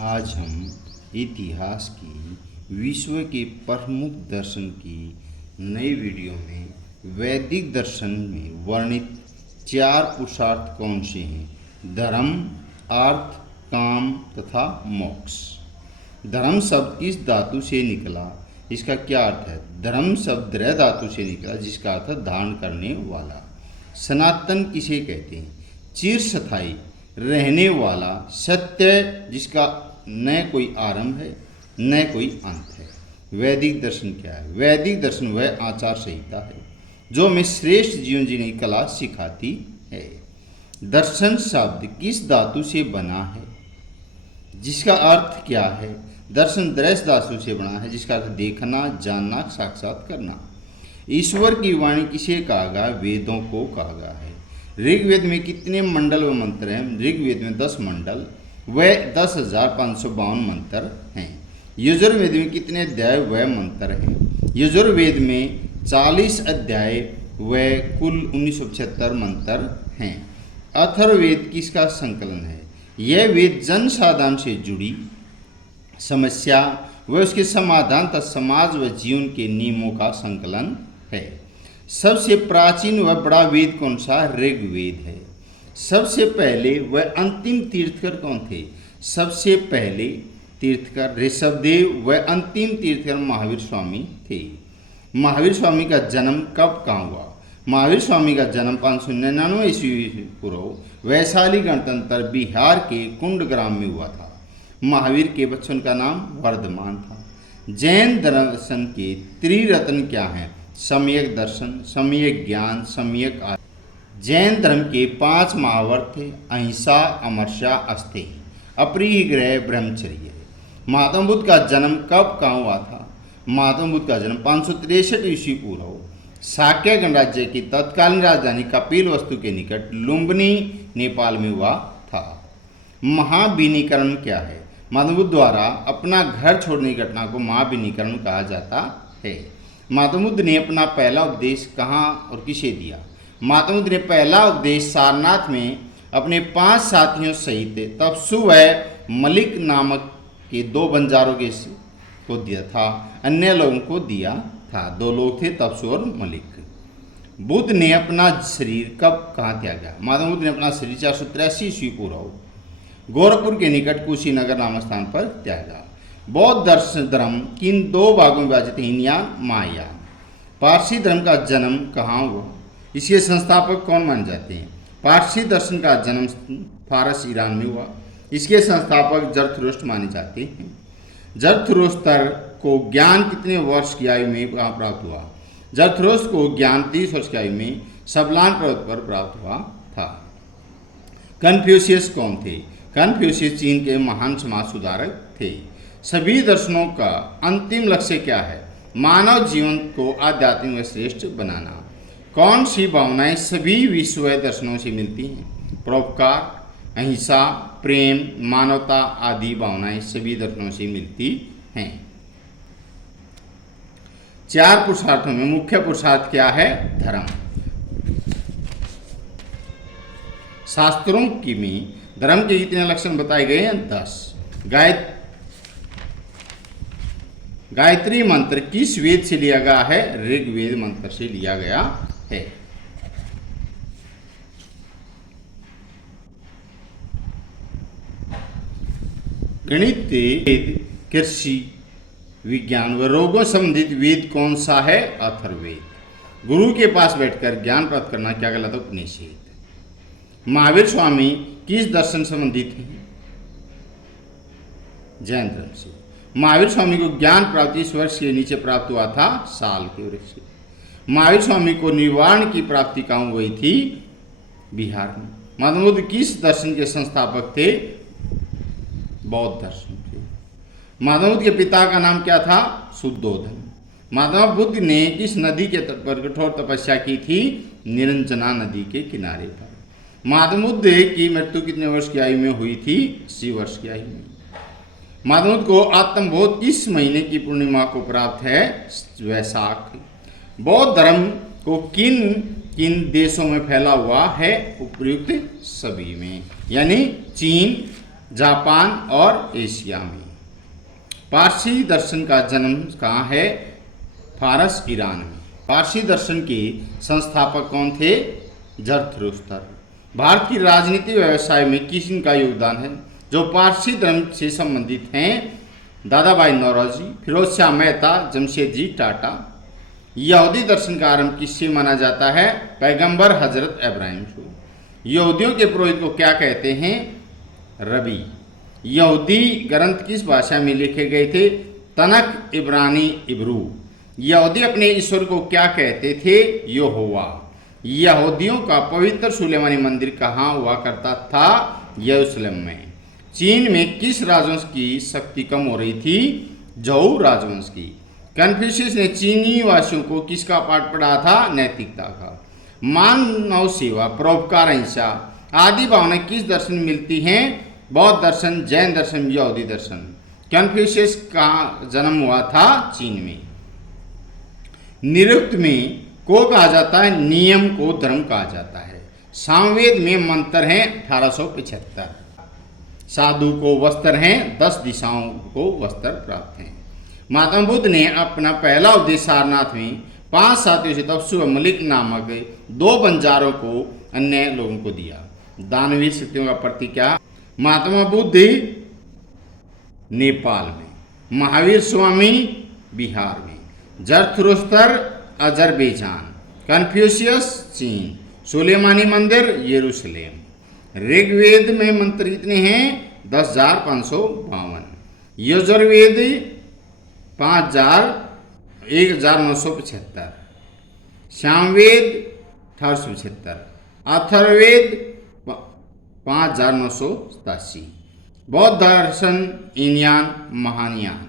आज हम इतिहास की विश्व के प्रमुख दर्शन की नई वीडियो में वैदिक दर्शन में वर्णित 4 पुरुषार्थ कौन से हैं? धर्म, अर्थ, काम तथा मोक्ष। धर्म शब्द किस धातु से निकला, इसका क्या अर्थ है? धर्म शब्द द्रय धातु से निकला, जिसका अर्थ है धारण करने वाला। सनातन किसे कहते हैं? चिरस्थायी, रहने वाला, सत्य, जिसका न कोई आरंभ है न कोई अंत है। वैदिक दर्शन क्या है? वैदिक दर्शन वह आचार संहिता है जो हमें श्रेष्ठ जीवन जीने की कला सिखाती है। दर्शन शब्द किस धातु से बना है, जिसका अर्थ क्या है? दर्शन दृश्य धातु से बना है, जिसका अर्थ देखना, जानना, साक्षात करना। ईश्वर की वाणी किसे कहा गया? वेदों को कहा गया है। ऋग्वेद में कितने मंडल व मंत्र हैं? ऋग्वेद में 10 मंडल व 10,552 मंत्र हैं। यजुर्वेद में कितने अध्याय व मंत्र हैं? यजुर्वेद में 40 अध्याय व कुल 1975 मंत्र हैं। अथर्ववेद किसका संकलन है? यह वेद जन साधारण से जुड़ी समस्या व उसके समाधान तथा समाज व जीवन के नियमों का संकलन है। सबसे प्राचीन व बड़ा वेद कौन सा? ऋग्वेद है। सबसे पहले व अंतिम तीर्थकर कौन थे? सबसे पहले तीर्थकर ऋषभदेव व अंतिम तीर्थकर महावीर स्वामी थे। महावीर स्वामी का जन्म कब कहाँ हुआ? महावीर स्वामी का जन्म 599 ईस्वी पूर्व वैशाली गणतंत्र बिहार के कुंडग्राम में हुआ था। महावीर के बच्चों का नाम वर्धमान था। जैन दर्शन के त्रिरत्न क्या हैं? सम्यक दर्शन, सम्यक ज्ञान, सम्यक आदि। जैन धर्म के 5 महाव्रत थे: अहिंसा, अमरसा, अस्तेय, अपरिग्रह, ब्रह्मचर्य। महात्मा बुद्ध का जन्म कब कहाँ हुआ था? महात्मा बुद्ध का जन्म 563 ईस्वी पूर्व शाक्य गणराज्य की तत्कालीन राजधानी कपिलवस्तु के निकट लुम्बिनी, नेपाल में हुआ था। महाविनीकरण क्या है? महात्मा बुद्ध द्वारा अपना घर छोड़ने की घटना को महाविनीकरण कहा जाता है। महात्मा बुद्ध ने अपना पहला उपदेश कहाँ और किसे दिया? महात्मा बुद्ध ने पहला उपदेश सारनाथ में अपने 5 साथियों सहित तपसु व मलिक नामक के 2 बंजारों को दिया था। अन्य लोगों को दिया था। 2 लोग थे, तपसु और मलिक। बुद्ध ने अपना शरीर कब कहाँ त्यागा? महात्मा बुद्ध ने अपना शरीर 483 ईस्वी पूर्व गोरखपुर के निकट कुशीनगर नामक स्थान पर त्यागा। बौद्ध दर्शन धर्म किन 2 भागों में विभाजित है? हीनयान, महायान। पारसी धर्म का जन्म कहाँ हुआ? इसके संस्थापक कौन माने जाते हैं? पारसी दर्शन का जन्म फारस, ईरान में हुआ। इसके संस्थापक जरथुस्त्र माने जाते हैं। जरथुस्त्र को ज्ञान कितने वर्ष की आयु में प्राप्त हुआ? जरथुस्त्र को ज्ञान 30 वर्ष की आयु में सबलान पर्वत पर प्राप्त हुआ था। कन्फ्यूशियस कौन थे? कन्फ्यूशियस चीन के महान समाज सुधारक थे। सभी दर्शनों का अंतिम लक्ष्य क्या है? मानव जीवन को आध्यात्मिक व श्रेष्ठ बनाना। कौन सी भावनाएं सभी विश्व दर्शनों से मिलती हैं? परोपकार, अहिंसा, प्रेम, मानवता आदि भावनाएं सभी दर्शनों से मिलती हैं। 4 पुरुषार्थों में मुख्य पुरुषार्थ क्या है? धर्म। शास्त्रों की में धर्म के कितने लक्षण बताए गए हैं? 10। गायत्री मंत्र किस वेद से लिया गया है? ऋग्वेद मंत्र से लिया गया है। गणित, वेद, कृषि, विज्ञान व रोगों संबंधित वेद कौन सा है? अथर्ववेद। गुरु के पास बैठकर ज्ञान प्राप्त करना क्या कहलाता है? उपनिषद। महावीर स्वामी किस दर्शन संबंधित हैं? जैन धर्म से। महावीर स्वामी को ज्ञान प्राप्ति इस वर्ष के नीचे प्राप्त हुआ था? साल के वृक्ष से। महावीर स्वामी को निर्वाण की प्राप्ति कहाँ हुई थी? बिहार में। महात्मा बुद्ध किस दर्शन के संस्थापक थे? बौद्ध दर्शन के। महात्मा बुद्ध के पिता का नाम क्या था? शुद्धोधन। महात्मा बुद्ध ने किस नदी के तट पर कठोर तपस्या की थी? निरंजना नदी के किनारे पर। महात्मा बुद्ध की मृत्यु कितने वर्ष की आयु में हुई थी? 80 वर्ष की आयु में। महात्मा बुद्ध को आत्मबोध किस महीने की पूर्णिमा को प्राप्त है? वैशाख। बौद्ध धर्म को किन किन देशों में फैला हुआ है? उपयुक्त सभी में, यानी चीन, जापान और एशिया में। पारसी दर्शन का जन्म कहाँ है? फारस, ईरान में। पारसी दर्शन के संस्थापक कौन थे? जरथुस्त्र। भारत की राजनीति व्यवसाय में किसका योगदान है? जो पारसी धर्म से संबंधित हैं, दादा भाई नौरोजी, फिरोज शाह मेहता, जमशेदजी टाटा। यहूदी दर्शन का आरंभ किससे माना जाता है? पैगंबर हजरत इब्राहिम से। यहूदियों के पुरोहित को क्या कहते हैं? रबी। यहूदी ग्रंथ किस भाषा में लिखे गए थे? तनक, इब्रानी, इब्रू। यहूदी अपने ईश्वर को क्या कहते थे? यहोवा। यहूदियों का पवित्र सुलेमानी मंदिर कहाँ हुआ करता था? यरूशलेम में। चीन में किस राजवंश की शक्ति कम हो रही थी? झोउ राजवंश की। कन्फ्यूशियस ने चीनी वासियों को किसका पाठ पढ़ाया था? नैतिकता का। मानव सेवा, परोपकार, अहिंसा आदि भावनाएं किस दर्शन में मिलती हैं? बौद्ध दर्शन, जैन दर्शन, यहूदी दर्शन। कन्फ्यूशियस का जन्म हुआ था चीन में। निरुक्त में को कहा जाता है? नियम को धर्म कहा जाता है। सामवेद में मंत्र हैं 1875। साधु को वस्त्र हैं, 10 दिशाओं को वस्त्र प्राप्त हैं। महात्मा बुद्ध ने अपना पहला उपदेश सारनाथ में 5 साथियों से तपस्वी मलिक नामक 2 बंजारों को अन्य लोगों को दिया। दानवीर शक्तियों का प्रतीक क्या? महात्मा बुद्ध नेपाल में, महावीर स्वामी बिहार में, जरथुस्त्र अजरबैजान, कन्फ्यूशियस चीन, सुलेमानी मंदिर यरूशलेम। ऋग्वेद में मंत्र कितने हैं? 10,552। यजुर्वेद 1975। सामवेद 1875। अथर्ववेद 5987। बौद्ध दर्शन ईनयान महायान।